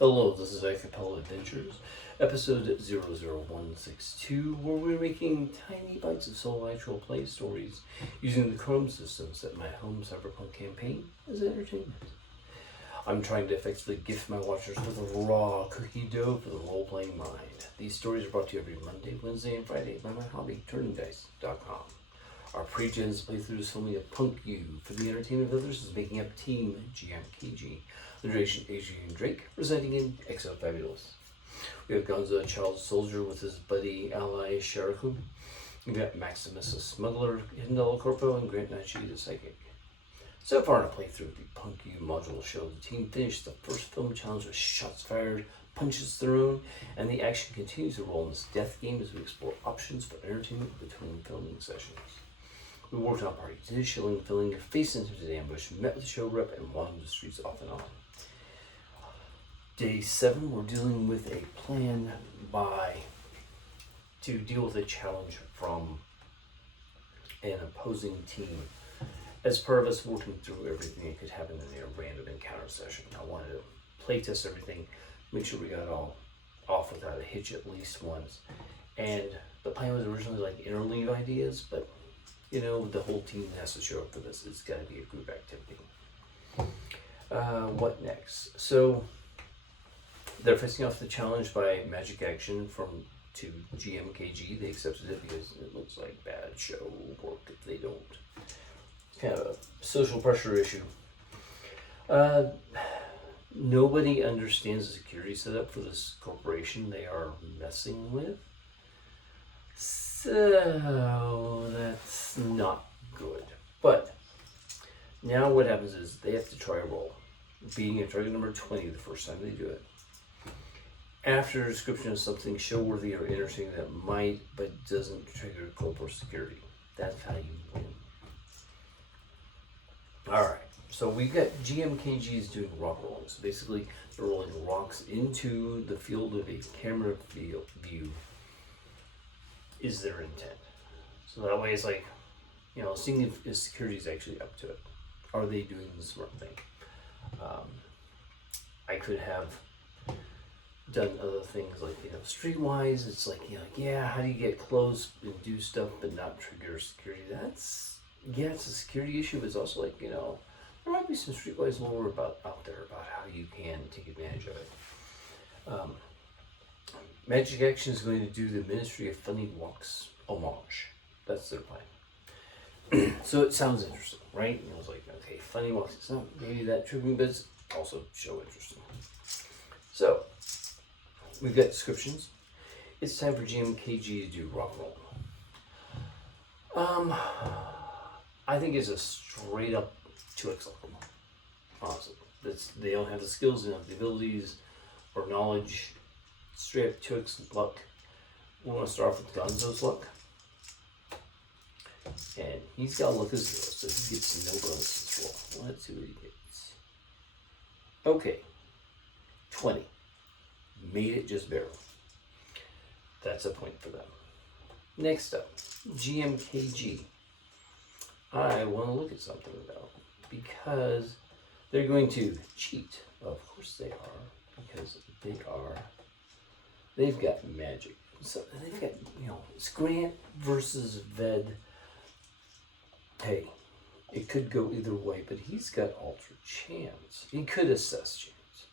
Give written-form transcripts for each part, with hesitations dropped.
Hello, this is Acapella Adventures, episode 00162, where we're making tiny bites of solo actual play stories using the Chrome system set my home Cyberpunk campaign as entertainment. I'm trying to effectively gift my watchers with a raw cookie dough for the role-playing mind. These stories are brought to you every Monday, Wednesday, and Friday by my hobby, turningdice.com. Our pre-gens playthrough is filming a punk you for the entertainment of others is making up Team Gee I'm Cagy. The duration Adrian Drake, residing in Exofabulous. We have Gonzo, a child soldier with his buddy ally Sharaku. We've got Maximus, a smuggler, Hidden Corpo, and Grant Nachi, the psychic. So far in our playthrough of the Punk You module show, the team finished the first film challenge with shots fired, punches thrown, and the action continues to roll in this death game as we explore options for entertainment between filming sessions. We worked on party 2, shilling, filling your face into the ambush, met with the show rep, and wandered the streets off and on. Day 7, we're dealing with a plan to deal with a challenge from an opposing team. As part of us working through everything that could happen in a random encounter session, I wanted to play test everything, make sure we got it all off without a hitch at least once. And the plan was originally like interleave ideas, but you know, the whole team has to show up for this. It's got to be a group activity. What next? So they're facing off the challenge by magic action to Gee I'm Cagy. They accepted it because it looks like bad show work if they don't. It's kind of a social pressure issue. Nobody understands the security setup for this corporation they are messing with. So that's not good. But now what happens is they have to try a roll. Beating a target number 20 the first time they do it. After a description of something show-worthy or interesting that might but doesn't trigger corporate security. That's how you win. Alright, so we got Gee I'm Cagy is doing rock rolling. So basically they're rolling rocks into the field of a camera view is their intent. So that way it's like, you know, seeing if security is actually up to it. Are they doing the smart thing? I could have done other things like, you know, streetwise, it's like, you know, yeah, how do you get close and do stuff but not trigger security? It's a security issue, but it's also like, you know, there might be some streetwise lore out there about how you can take advantage of it. Magic Action is going to do the Ministry of Funny Walks homage. That's their plan. So it sounds interesting, right? And I was like, okay, Funny Walks, it's not maybe that triggering, but it's also show interesting. So we've got descriptions. It's time for Gee I'm Cagy to do rock roll. I think it's a straight up 2x luck. Honestly, they don't have the skills, they don't have the abilities or knowledge. Straight up 2x luck. We're going to start off with Gonzo's luck. And he's got luck as 0, so he gets no bonus this roll. Let's see what he gets. Okay. 20. Made it just barely. That's a point for them. Next up, Gee I'm Cagy. I want to look at something though, because they're going to cheat. Of course they are, because they've got magic. So they've got, you know, it's Grant versus Ved. Hey, it could go either way, but he's got altered chance. He could assess chance.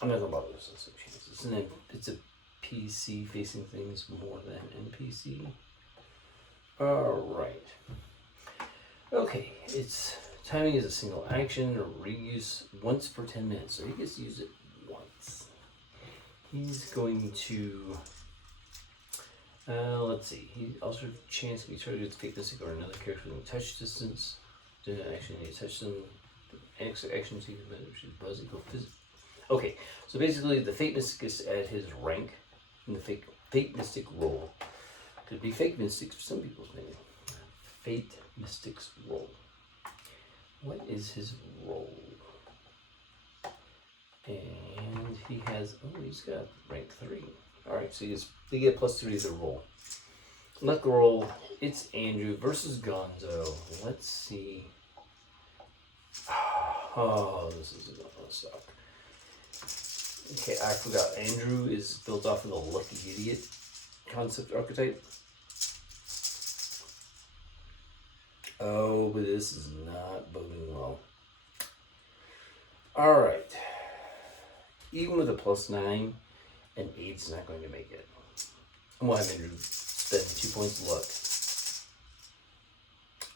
I'm not going to bother assessing chance. It's a PC facing things more than NPC. Alright. Okay, its timing is a single action or reuse once per 10 minutes, so he gets to use it once. He's going to, let's see, he also has a chance to be targeted with Fate Mystic or another character within touch distance. Didn't actually need to touch them. The extra action sequence, which is buzz equal physics. Okay, so basically the Fate Mystic is at his rank in the Fate Mystic role. Could be Fake Mystics for some people's maybe. Fate Mystic's role. What is his role? And he has, he's got rank 3. Alright, so they get +3 to the roll. Luck roll, it's Andrew versus Gonzo. Let's see. Oh, this is gonna suck. Okay, I forgot. Andrew is built off of the lucky idiot concept archetype. Oh, but this is not boding well. Alright. Even with a +9, an 8's not going to make it. I'm going to have Andrew spend 2 points of luck.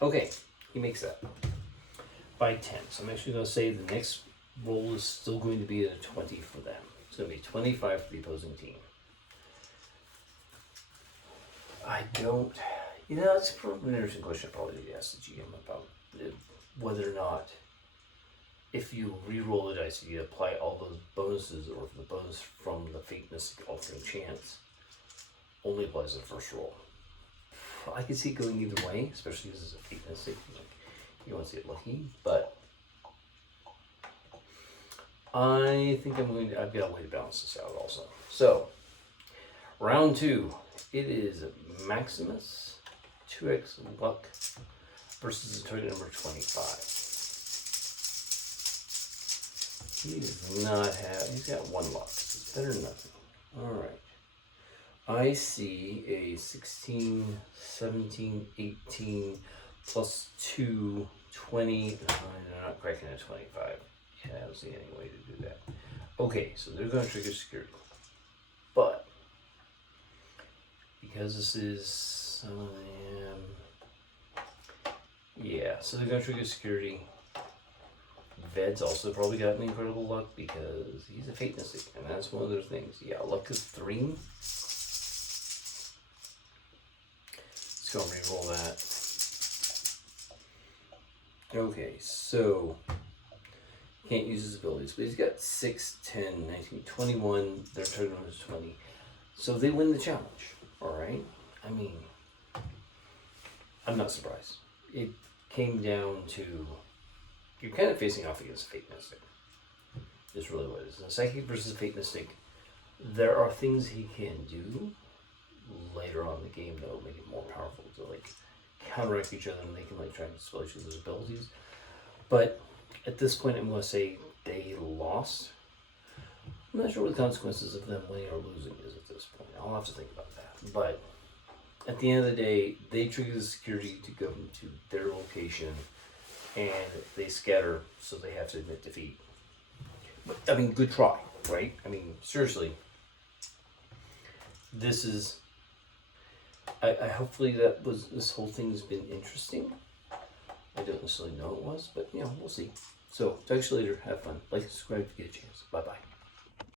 Okay, he makes that by 10. So I'm actually going to say the next roll is still going to be at a 20 for them. It's going to be 25 for the opposing team. I don't... You know, that's probably an interesting question. I probably need to ask the GM about whether or not, if you re-roll the dice, you apply all those bonuses, or if the bonus from the Fate Mystic Altering Chance only applies to the first roll. I could see it going either way, especially because it's a Fate Mystic. Like, you want to see it lucky, but I think I've got a way to balance this out also. So, round 2, it is Maximus, 2x luck, versus the target number 25. He does not have, he's got 1 luck. It's better than nothing. Alright. I see a 16, 17, 18, plus 2, 20. I'm not cracking a 25. Yeah, I don't see any way to do that. Okay, so they're going to trigger security. But, because this is, yeah, so they're going to trigger security. Ved's also probably got an incredible luck because he's a Fate Mystic, and that's one of those things. Yeah, luck is 3. Let's go and re-roll that. Okay, so can't use his abilities, but he's got 6, 10, 19, 21. Their target number is 20. So they win the challenge, alright? I mean, I'm not surprised. It came down to, you're kind of facing off against Fate Mystic. Is really what it is. Now, Psychic versus Fate Mystic, there are things he can do later on in the game that will make it more powerful to like counteract each other, and they can like try and dispel each other's abilities. But at this point, I'm going to say they lost. I'm not sure what the consequences of them winning or losing is at this point. I'll have to think about that. But at the end of the day, they trigger the security to go to their location, and they scatter, so they have to admit defeat. But, I mean, good try, right? I mean, seriously. This is... I hopefully this whole thing has been interesting. I don't necessarily know it was, but, you know, we'll see. So, talk to you later. Have fun. Like and subscribe if you get a chance. Bye-bye.